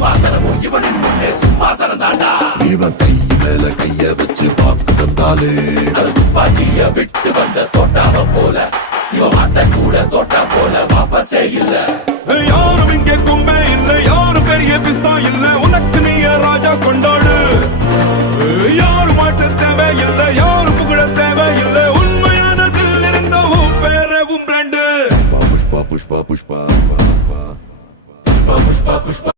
சிம்மாசனமும் இவனின் முன்னே சிம்மாசனம் தாண்டா. இவன் கை மேல கைய வச்சு பாக்கு தந்தாலே அது துப்பாக்கிய விட்டு வந்த தோட்டாவ போல. இவன் மாட்ட கூட தோட்டா போல வாபஸே இல்ல. யாரும் இங்கே கும்பே இல்ல, யாரும் பெரிய பிஸ்தா இல்ல, உனக்கு நீய ராஜா கொண்டாடு. யாரும் மாற்ற தேவை இல்ல, யாரும் புகழ தேவை இல்ல, உண்மையானதில் இருந்த உன் பேரே உன் பிராண்டு. புஷ்பா புஷ்பா புஷ்பா புஷ்பா புஷ்பா புஷ்பா புஷ்பா